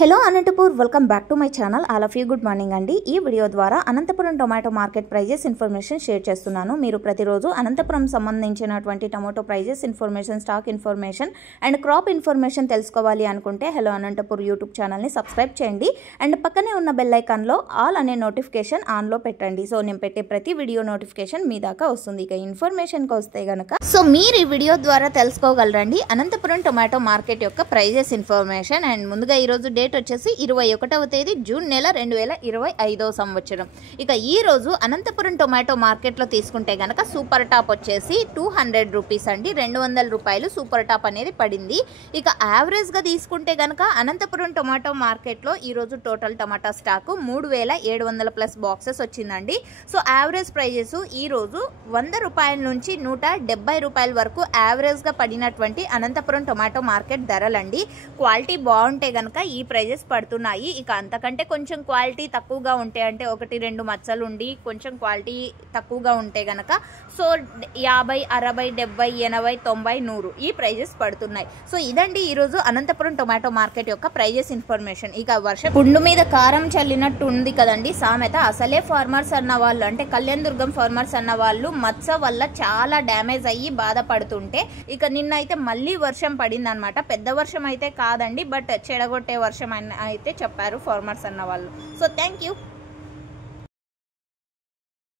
Hello Anantapur, welcome back to my channel. All of you good morning అండి. ఈ video ద్వారా Anantapur tomato market prices information share చేస్తున్నాను. మీరు ప్రతిరోజు అనంతపురం సంబంధించినటువంటి tomato prices information, stock information and crop information తెలుసుకోవాలి అనుకుంటే హలో అనంతపూర్ యూట్యూబ్ ఛానల్ని సబ్స్క్రైబ్ చేయండి అండ్ పక్కనే ఉన్న బెల్ ఐకాన్లో ఆల్ అనే నోటిఫికేషన్ ఆన్లో పెట్టండి. సో నేను పెట్టే ప్రతి వీడియో నోటిఫికేషన్ మీ దాకా వస్తుంది. ఇక ఇన్ఫర్మేషన్కి వస్తే కనుక మీరు ఈ వీడియో ద్వారా తెలుసుకోగలరండి అనంతపురం టొమాటో మార్కెట్ యొక్క ప్రైజెస్ ఇన్ఫర్మేషన్. అండ్ ముందుగా ఈరోజు డేట్ వచ్చేసి 21వ తేదీ జూన్ నెల 2025 సంవత్సరం. ఇక ఈ రోజు అనంతపురం టొమాటో మార్కెట్లో తీసుకుంటే గనక సూపర్ టాప్ వచ్చేసి 200 రూపీస్ అండి, 200 రూపాయలు సూపర్ టాప్ అనేది పడింది. ఇక యావరేజ్గా తీసుకుంటే గనక అనంతపురం టొమాటో మార్కెట్లో ఈరోజు టోటల్ టమాటా స్టాకు 3700 ప్లస్ బాక్సెస్ వచ్చిందండి. సో యావరేజ్ ప్రైజెస్ ఈరోజు 100 రూపాయల నుంచి 170 రూపాయల వరకు యావరేజ్గా పడినటువంటి అనంతపురం టొమాటో మార్కెట్ ధరలండి. క్వాలిటీ బాగుంటే గనక ఈ ప్రైజెస్ పడుతున్నాయి. ఇక అంతకంటే కొంచెం క్వాలిటీ తక్కువగా ఉంటే, అంటే 1-2 మచ్చలు ఉండి కొంచెం క్వాలిటీ తక్కువగా ఉంటే గనక సో 50, 60, 70, 80, 90, 100 ఈ ప్రైజెస్ పడుతున్నాయి. సో ఇదండి ఈరోజు అనంతపురం టొమాటో మార్కెట్ యొక్క ప్రైజెస్ ఇన్ఫర్మేషన్. ఇక వర్షం పుండు మీద కారం చల్లినట్టు ఉంది కదండి సామెత. అసలే ఫార్మర్స్ అన్న వాళ్ళు, అంటే కళ్యాణ్ దుర్గం ఫార్మర్స్ అన్న వాళ్ళు మచ్చ వల్ల చాలా డ్యామేజ్ అయ్యి బాధపడుతుంటే ఇక నిన్నైతే మళ్ళీ వర్షం పడింది అనమాట. పెద్ద వర్షం అయితే కాదండి, బట్ చెడగొట్టే వర్షం అయితే చెప్పారు ఫార్మర్స్ అన్న వాళ్ళు. So thank you.